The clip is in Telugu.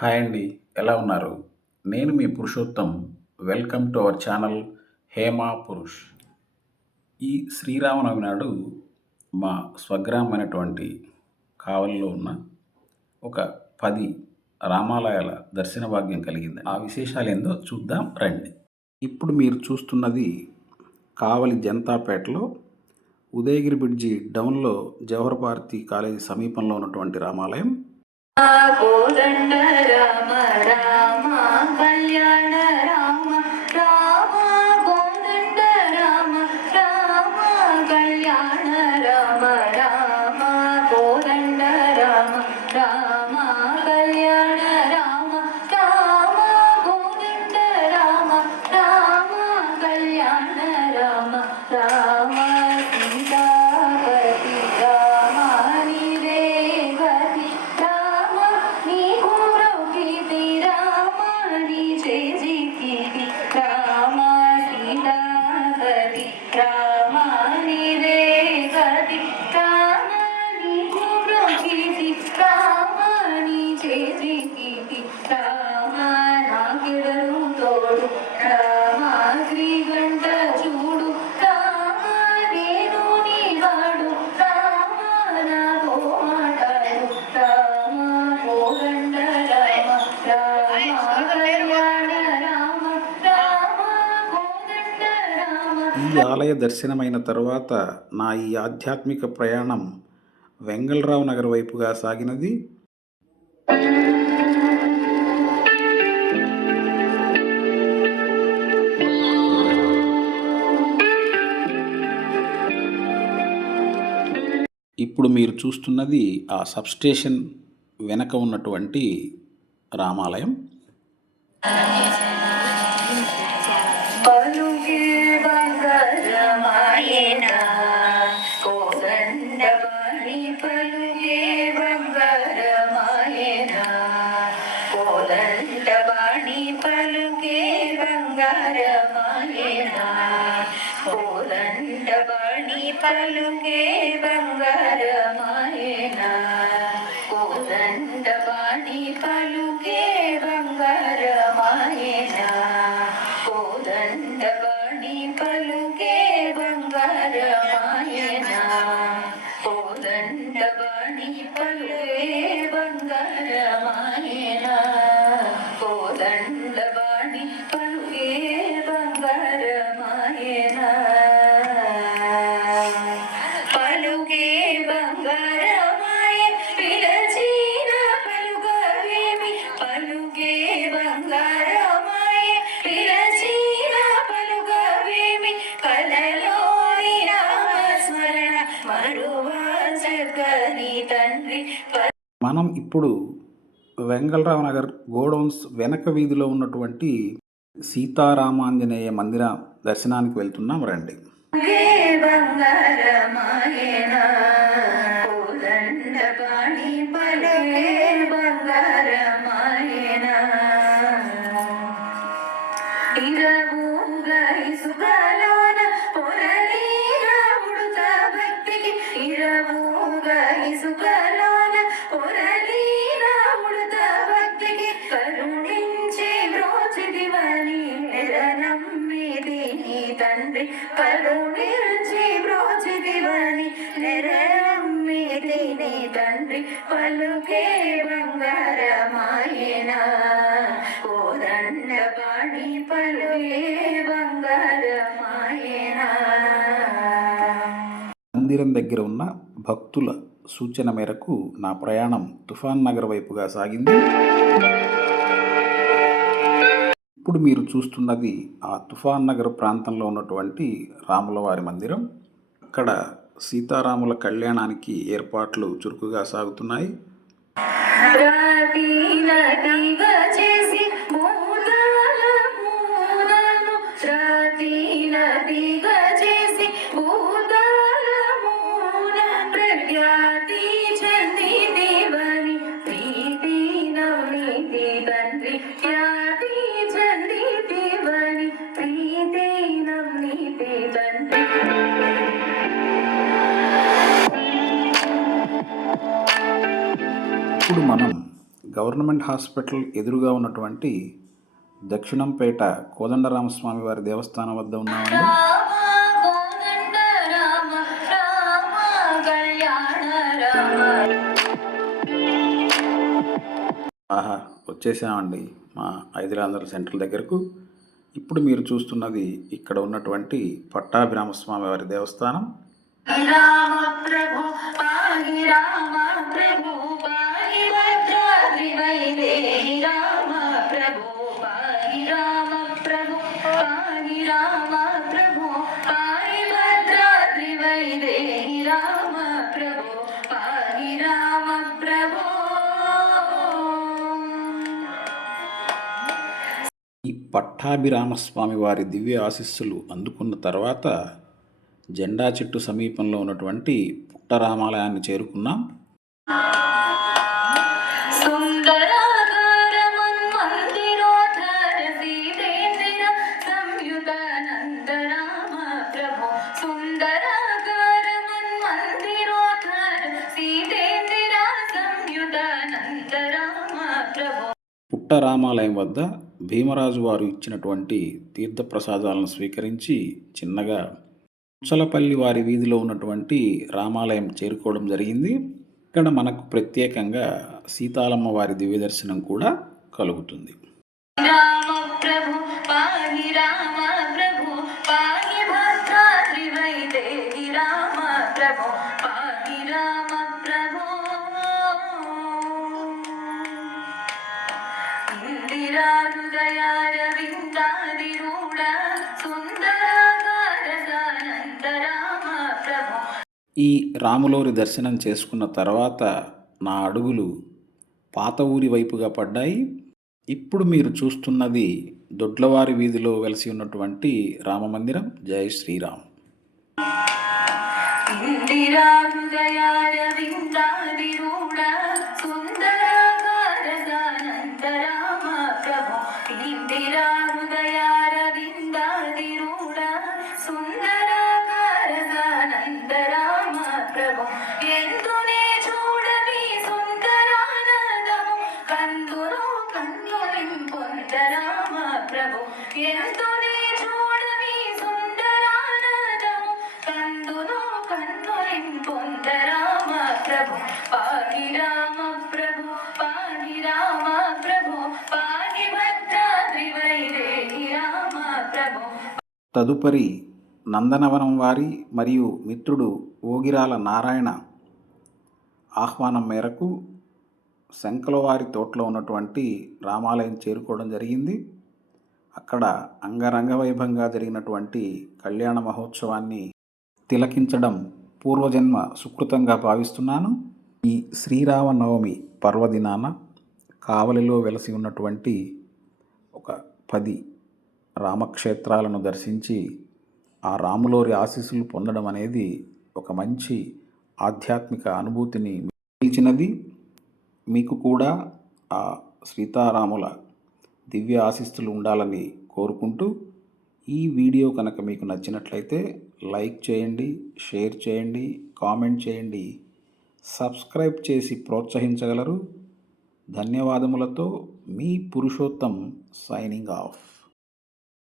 హాయ్ అండి. ఎలా ఉన్నారు? నేను మీ Purushottam. Welcome to our channel Hema Purush. ఈ శ్రీరామనవమి నాడు మా స్వగ్రామమైనటువంటి కావలిలో ఉన్న ఒక 10 రామాలయాల దర్శన భాగ్యం కలిగింది. ఆ విశేషాలేందో చూద్దాం రండి. ఇప్పుడు మీరు చూస్తున్నది కావలి జనతాపేటలో ఉదయగిరి బ్రిడ్జి డౌన్‌లో జవహర్ భారతి కాలేజీ సమీపంలో ఉన్నటువంటి రామాలయం. కోదండ రామ రామ కళ్యాణ రామ రామ కోదండ రామ రామ కళ్యాణ రామ రామ కోదండ రామ రామ కళ్యాణ రామ రామ కోదండ రామ రామ కళ్యాణ రామ రామ సీతాపతి రామ నీవే గతి రామ నీ గురుకీర్తి రామ నీ చేజికీర్తి రామ సీతాపతి రామ నీవే గతి రామ నీ గురుకీర్తి రామ నీ చేజికీర్తి రామ నాకెవరు తోడు రామ శ్రీగంట చూడు రామ నేను నీ వాడు రామ నాతో మాట్లాడు రామ కోదండ రామ రామ కళ్యాణ రామ రామ కోదండ రామ. ఈ ఆలయ దర్శనమైన తరువాత నా ఈ ఆధ్యాత్మిక ప్రయాణం వెంగళరావు నగర్ వైపుగా సాగినది. ఇప్పుడు మీరు చూస్తున్నది ఆ సబ్‌స్టేషన్ వెనక ఉన్నటువంటి రామాలయం. పలుకే బంగారమాయన కోదండమణి పలుకే బంగారమాయన కోదండమణి పలుకే బంగారమాయన కోదండమణి పలుకే బంగారమాయన కోదండమణి పలుకే బంగారమాయన కోదండమణి పలుకే బంగారమాయన కోదండమణి పలుకే బంగారమాయన కోదండమణి పలుకే బంగారమాయన పలుకే బంగారమాయ పిలచిన పలుకవేమి పలుకే బంగారమాయ పిలచిన పలుకవేమి కలలోని రామస్మరణ మరువా జగని తండ్రి. మనం ఇప్పుడు వెంగళరావు నగర్ గోడౌన్స్ వెనక వీధిలో ఉన్నటువంటి సీతారామాంజనేయ మందిర దర్శనానికి వెళ్తున్నాం రండి. బంగారమాయన కోదండపాణి పలుకే బంగారమాయన ఇరవుగా ఇసుకలోన పొరలీన ఉడుత భక్తికి ఇరవుగా ఇసుకలోన పొరలీన ఉడుత భక్తికి కరుణించి బ్రోచిదివని నెరనమ్మిది నీ తండ్రి కరుణించి బ్రోచిదివని నెరనమ్మిది నీ తండ్రి పలుకే బంగారమాయన కోదండపాణి పలుకే బంగారమాయన. మందిరం దగ్గర ఉన్న భక్తుల సూచన మేరకు నా ప్రయాణం తుఫాన్ నగర్ వైపుగా సాగింది. ఇప్పుడు మీరు చూస్తున్నది ఆ తుఫాన్ నగర్ ప్రాంతంలో ఉన్నటువంటి రాములవారి మందిరం. అక్కడ సీతారాముల కళ్యాణానికి ఏర్పాట్లు చురుకుగా సాగుతున్నాయి. రాతినదిగా చేసి భూతాల మూలను రాతినదిగా చేసి భూతాల మూల ప్రఖ్యాతి చెంది దేవని ప్రీతి నవనీతి తండ్రి ఖ్యాతి చెంది దేవని ప్రీతి నవనీతి తండ్రి. ఇప్పుడు మనం గవర్నమెంట్ హాస్పిటల్ ఎదురుగా ఉన్నటువంటి దక్షిణంపేట కోదండరామస్వామి వారి దేవస్థానం వద్ద ఉన్నామండి. రామ కోదండ రామ రామ కళ్యాణ రామ. ఆహా, వచ్చేసామండి మా ఐదులాంధ్ర సెంటర్ దగ్గరకు. ఇప్పుడు మీరు చూస్తున్నది ఇక్కడ ఉన్నటువంటి పట్టాభిరామస్వామి వారి దేవస్థానం. రామ ప్రభు పాహి రామ ప్రభు పాహి భద్రాద్రి వైదేహి రామ ప్రభు పాహి రామ ప్రభు పాహి రామ ప్రభు పాహి భద్రాద్రి వైదేహి రామ ప్రభు పాహి రామ ప్రభు. ఈ పట్టాభిరామస్వామి వారి దివ్య ఆశీస్సులు అందుకున్న తర్వాత జెండా చెట్టు సమీపంలో ఉన్నటువంటి పుట్టరామాలయాన్ని చేరుకున్నాం. సుందరాకార మన్మందిరోధర సీతేంద్ర సంయుత నంద రామ ప్రభు సుందరాకార మన్మందిరోధర సీతేంద్ర సంయుత నంద రామ ప్రభు. పుట్టరామాలయం వద్ద భీమరాజు వారు ఇచ్చినటువంటి తీర్థప్రసాదాలను స్వీకరించి చిన్నగా ముచ్చలపల్లి వారి వీధిలో ఉన్నటువంటి రామాలయం చేరుకోవడం జరిగింది. ఇక్కడ మనకు ప్రత్యేకంగా సీతాలమ్మ వారి దివ్య దర్శనం కూడా కలుగుతుంది. రామ ప్రభు పాహి రామ ప్రభు పాహి భద్రాద్రి వైదేహి రామ ప్రభు పాహి రామ ప్రభు. ఇందిరా హృదయారవిందాదిరూఢ సుందరాకార సానంద రామ ప్రభు. ఈ రాములోరి దర్శనం చేసుకున్న తర్వాత నా అడుగులు పాత ఊరి వైపుగా పడ్డాయి. ఇప్పుడు మీరు చూస్తున్నది దొడ్లవారి వీధిలో వెలసి ఉన్నటువంటి రామమందిరం. జై శ్రీరామ్. ఇందిరా హృదయారవిందాదిరూఢ సుందరాకార సానంద రామ ప్రభు ఇందిరా హృదయారవిందాదిరూఢ సుందరాకార సానంద రామ ప్రభు. ఎందునే చూడని సుందరానందము కందును కన్నులింపొంద రామ ప్రభు ఎందునే చూడని సుందరానందము కందును కన్నులింపొంద రామ ప్రభు పాహి రామ ప్రభు పాహి రామ ప్రభు పాహి భద్రాద్రి వైదేహి రామ ప్రభు. తదుపరి నందనవనం వారి మరియు మిత్రుడు ఓగిరాల నారాయణ ఆహ్వానం మేరకు శంకలవారి తోటలో ఉన్నటువంటి రామాలయం చేరుకోవడం జరిగింది. అక్కడ అంగరంగ వైభవంగా జరిగినటువంటి కళ్యాణ మహోత్సవాన్ని తిలకించడం పూర్వజన్మ సుకృతంగా భావిస్తున్నాను. ఈ శ్రీరామనవమి పర్వదినాన కావలిలో వెలసి ఉన్నటువంటి ఒక 10 రామక్షేత్రాలను దర్శించి ఆ రాములోరి ఆశీస్సులు పొందడం అనేది ఒక మంచి ఆధ్యాత్మిక అనుభూతిని మిగిల్చినది. మీకు కూడా ఆ సీతారాముల దివ్య ఆశీస్సులు ఉండాలని కోరుకుంటూ ఈ వీడియో కనుక మీకు నచ్చినట్లయితే లైక్ చేయండి, షేర్ చేయండి, కామెంట్ చేయండి, సబ్స్క్రైబ్ చేసి ప్రోత్సహించగలరు. ధన్యవాదములతో మీ పురుషోత్తం సైనింగ్ ఆఫ్.